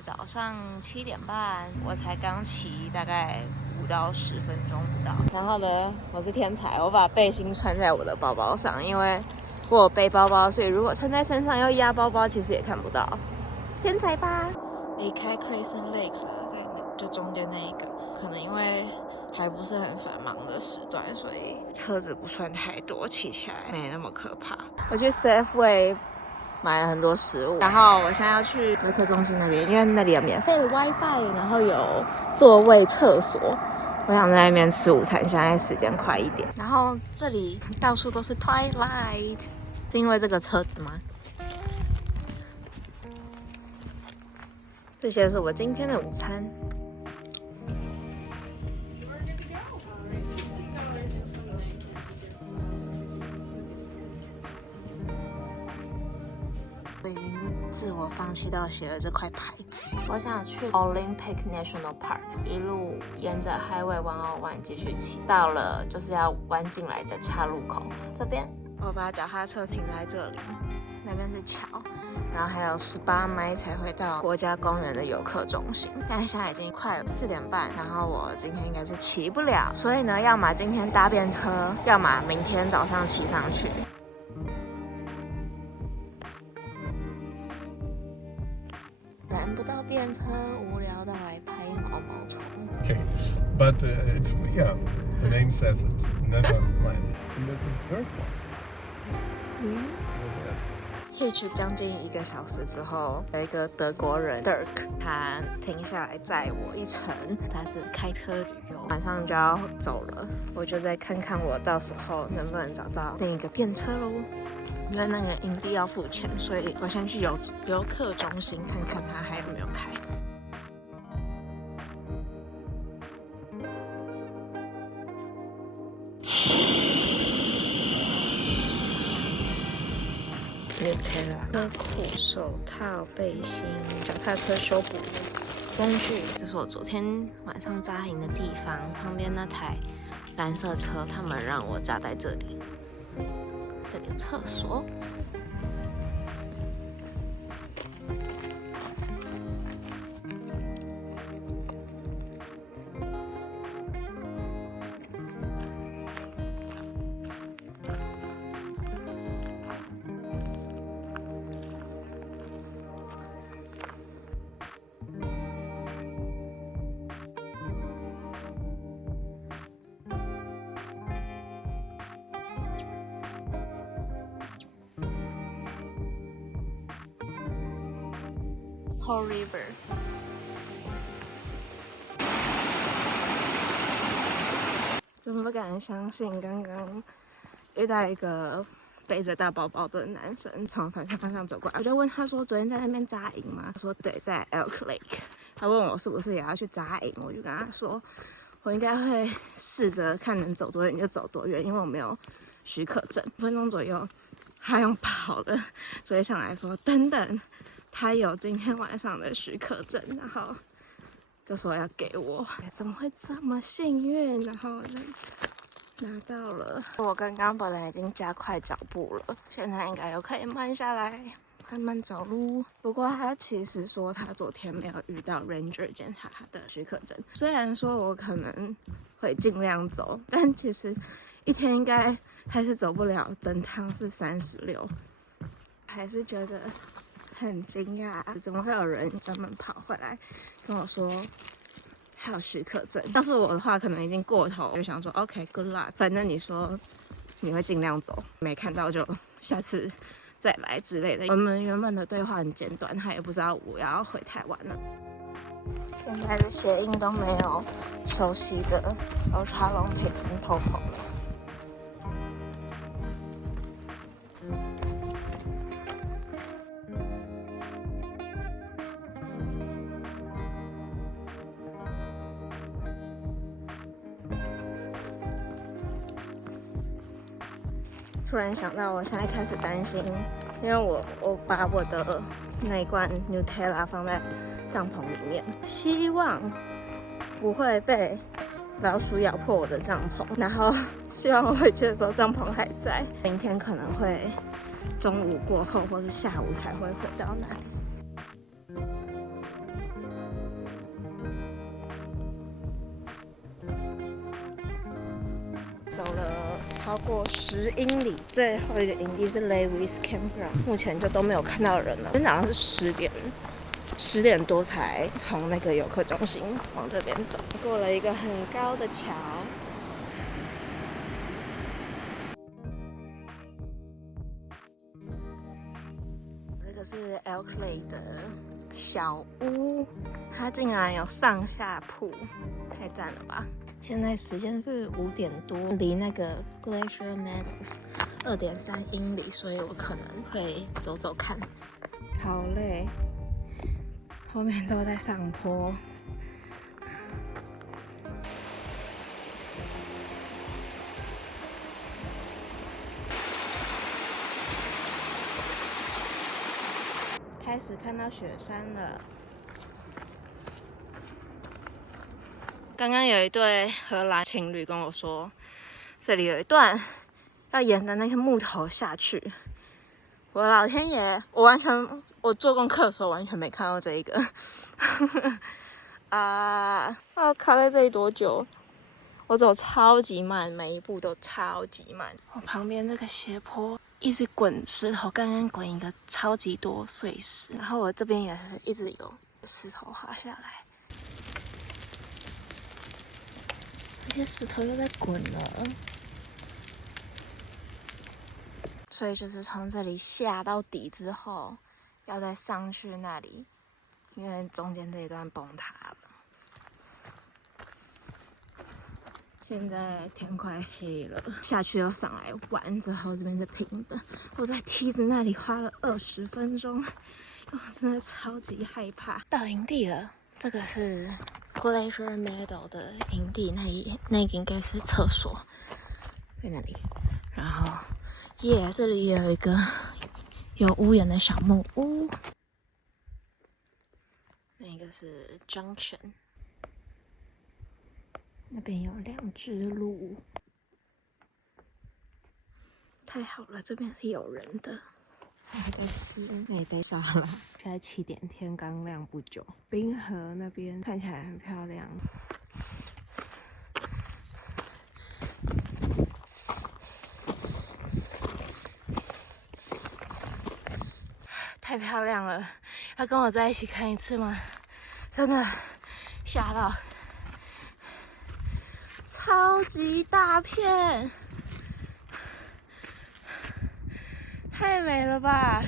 早上7点半，我才刚骑大概5到10分钟不到。然后呢，我是天才，我把背心穿在我的包包上，因为我有背包包，所以如果穿在身上要压包包，其实也看不到。天才吧！离开 Crescent Lake 了，在就中间那一个，可能因为还不是很繁忙的时段，所以车子不算太多，骑起来没那么可怕。我去 Safeway 买了很多食物，然后我现在要去游客中心那边，因为那里有免费的 WiFi， 然后有座位、厕所。我想在那边吃午餐，现在时间快一点。然后这里到处都是 Twilight， 是因为这个车子吗？这些是我今天的午餐。我已经自我放弃到写了这块牌子。我想去 Olympic National Park， 一路沿着 Highway 101继续骑，到了就是要弯进来的岔路口这边。我把脚踏车停在这里，那边是桥。然后还有18迈才会到国家公园的游客中心，但是现在已经快4点半，然后我今天应该是骑不了，所以呢，要么今天搭便车，要么明天早上骑上去。拦不到便车，无聊到来拍毛毛虫。Okay, but it's yeah, the name says it. Never land. And that's a third one. Hitch 将近1个小时之后，有一个德国人 Dirk， 他停下来载我一程，他是开车旅游，晚上就要走了，我就再看看我到时候能不能找到另一个便车喽。因为那个营地要付钱，所以我先去游客中心看看他还有没有开。Nutella 车库、手套、背心、脚踏车修补工具。这是我昨天晚上扎营的地方，旁边那台蓝色车，他们让我扎在这里。这里有厕所。Whole River。怎么不敢相信，刚刚遇到一个背着大包包的男生从反方向走过来，我就问他说：“昨天在那边扎营吗？”他说：“对，在 Elk Lake。”他问我是不是也要去扎营，我就跟他说：“我应该会试着看能走多远就走多远，因为我没有许可证。5分钟左右，他用跑的追上来说：‘等等。’他有今天晚上的许可证，然后就说要给我，怎么会这么幸运？然后就拿到了。我刚刚本来已经加快脚步了，现在应该又可以慢下来，慢慢走路。不过他其实说他昨天没有遇到 Ranger 检查他的许可证，虽然说我可能会尽量走，但其实一天应该还是走不了整趟是36，还是觉得很惊讶，怎么会有人专门跑回来跟我说还有许可证？要是我的话，可能已经过头，就想说 OK，good luck， 反正你说你会尽量走，没看到就下次再来之类的。我们原本的对话很简短，他也不知道我要回台湾了。现在的鞋印都没有熟悉的Ultra Long Peak跟 Popo 了。突然想到，我现在开始担心，因为我把我的那一罐 Nutella 放在帐篷里面，希望不会被老鼠咬破我的帐篷，然后希望我回去的时候帐篷还在。明天可能会中午过后或是下午才会回到那里。超过10英里，最后一个营地是 Lewis Campground， 目前就都没有看到人了。今天早上是10点多才从那个游客中心往这边走，过了一个很高的桥。这个是 Elk Lake 的小屋，它竟然有上下铺，太赞了吧！现在时间是5点多，离那个 Glacier Meadows 2.3英里，所以我可能会走走看。好累，后面都在上坡。开始看到雪山了。刚刚有一对荷兰情侣跟我说，这里有一段要沿着那些木头下去。我的老天爷，我做功课的时候完全没看到这一个。卡在这里多久？我走超级慢，每一步都超级慢。我旁边这个斜坡一直滚石头，刚刚滚一个超级多碎石，然后我这边也是一直有石头滑下来。这些石头又在滚了，所以就是从这里下到底之后，要再上去那里，因为中间这一段崩塌了。现在天快黑了，下去要上来玩，之后这边是平的。我在梯子那里花了20分钟，我真的超级害怕。到营地了，这个是 Glacier Meadow 的营地，那个应该是厕所，在那里。然后，这里有一个有屋檐的小木屋。那个是 Junction， 那边有2只鹿。太好了，这边是有人的。还在吃那堆沙拉。现在7点，天刚亮不久。冰河那边看起来很漂亮。太漂亮了，要跟我在一起看一次吗？真的吓到，超级大片，太美了吧！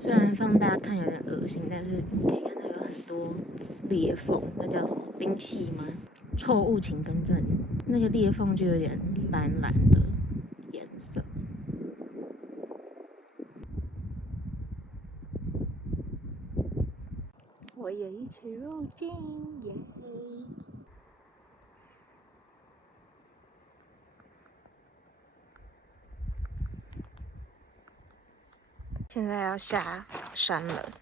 虽然放大看有点恶心，但是你可以看到有很多裂缝，那叫什么冰隙吗？错误请更正，那个裂缝就有点蓝蓝的颜色。我也一起入境耶！现在要下山了，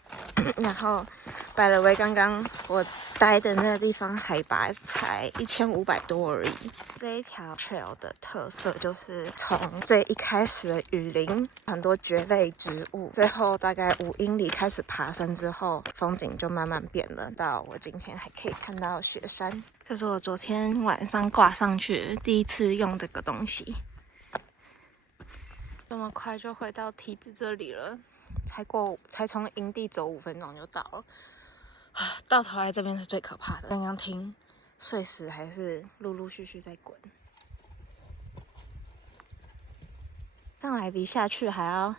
然后by the way，刚刚我待的那个地方海拔才1500多而已。这一条 trail 的特色就是从最一开始的雨林，很多蕨类植物，最后大概5英里开始爬升之后，风景就慢慢变了，到我今天还可以看到雪山。这是我昨天晚上挂上去第一次用这个东西。这么快就回到梯子这里了，才从营地走5分钟就到了。到头来这边是最可怕的，刚刚听碎石还是陆陆续续在滚，上来比下去还要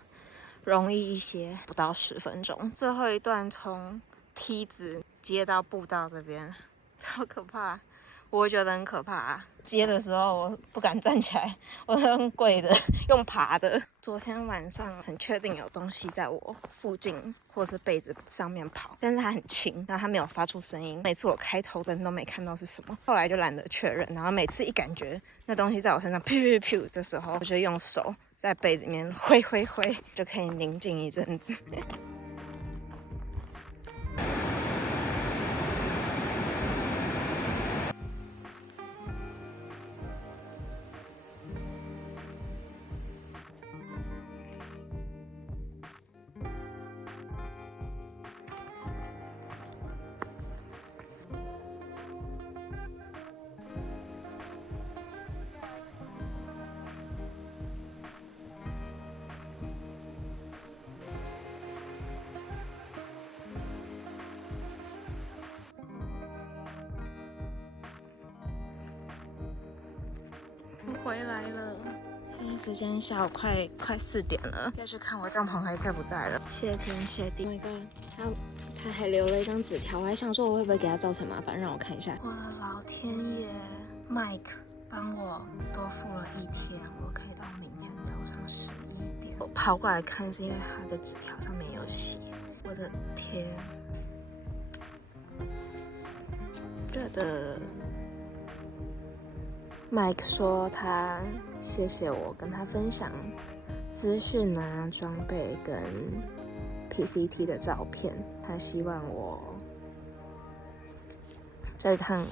容易一些，不到10分钟。最后一段从梯子接到步道这边，超可怕。我觉得很可怕。接的时候我不敢站起来，我都用跪的，用爬的。昨天晚上很确定有东西在我附近或是被子上面跑，但是它很轻，然后它没有发出声音。每次我开头灯都没看到是什么，后来就懒得确认。然后每次一感觉那东西在我身上噗噗噗的时候，我就用手在被子里面挥，就可以宁静一阵子。回来了，现在时间下午快4点了，要去看我帐篷还在不在了。谢天谢地 ，Oh my god，他还留了一张纸条，我还想说我会不会给他造成麻烦，让我看一下。我的老天爷 ，Mike 帮我多付了1天，我可以到明天早上11点。我跑过来看是因为他的纸条上面有写，我的天，对的。Mike 说他谢谢我跟他分享资讯啊、装备跟 PCT 的照片，他希望我这趟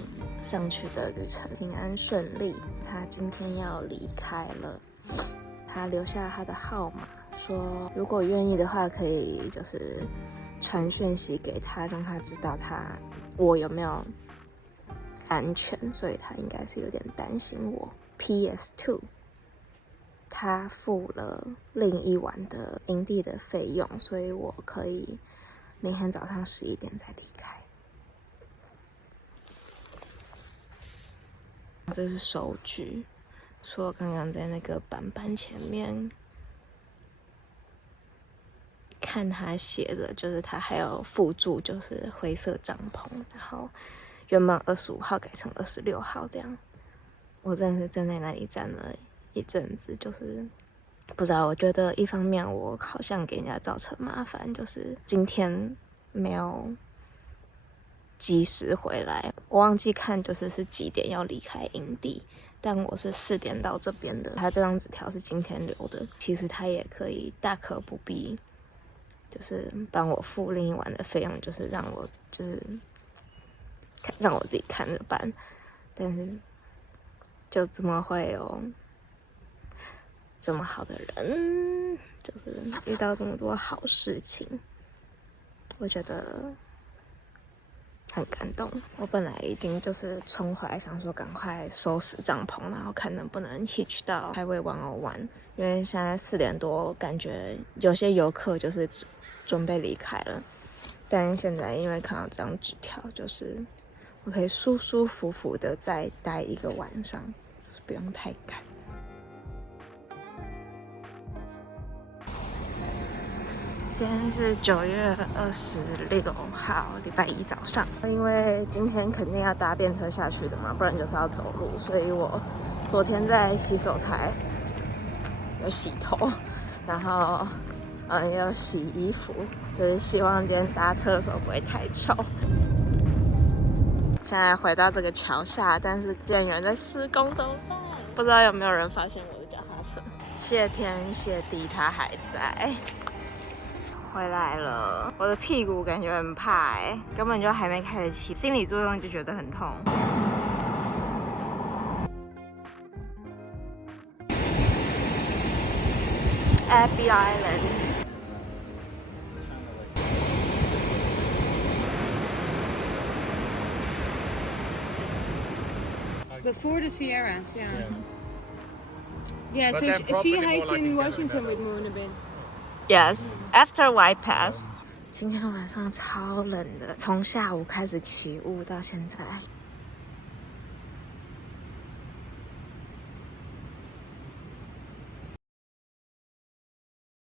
上去的旅程平安顺利。他今天要离开了，他留下他的号码，说如果愿意的话，可以就是传讯息给他，让他知道我有没有安全，所以他应该是有点担心我。PS2， 他付了另一晚的营地的费用，所以我可以明天早上11点再离开。这是收据，说刚刚在那个板前面看他写的，就是他还有附注，就是灰色帐篷，然后原本25号改成26号这样。我真的是站在那里站了一阵子，就是不知道，我觉得一方面我好像给人家造成麻烦，就是今天没有及时回来，我忘记看是几点要离开营地，但我是4点到这边的。他这张纸条是今天留的，其实他也可以大可不必，就是帮我付另一晚的费用，就是让我自己看着办，但是就怎么会有这么好的人，就是遇到这么多好事情，我觉得很感动。我本来已经冲回来想说赶快收拾帐篷，然后看能不能 hitch 到Highway 101，因为现在4点多，感觉有些游客就是准备离开了，但现在因为看到这张纸条，就是我可以舒舒服服的再待1个晚上，就是不用太赶。今天是9月26号，礼拜1早上。因为今天肯定要搭便车下去的嘛，不然就是要走路，所以我昨天在洗手台有洗头，然后也有洗衣服，就是希望今天搭车的时候不会太臭。现在回到这个桥下，但是竟然有人在施工，怎么办？不知道有没有人发现我的脚踏车。谢天谢地，它还在。回来了，我的屁股感觉很怕根本就还没开始骑，心理作用就觉得很痛。Abbey Island。Before the Sierras, yeah. Yeah, so she hiked in Washington with Moon a bit. Yes, after White Pass. 今天晚上超冷的，从下午开始起雾到现在。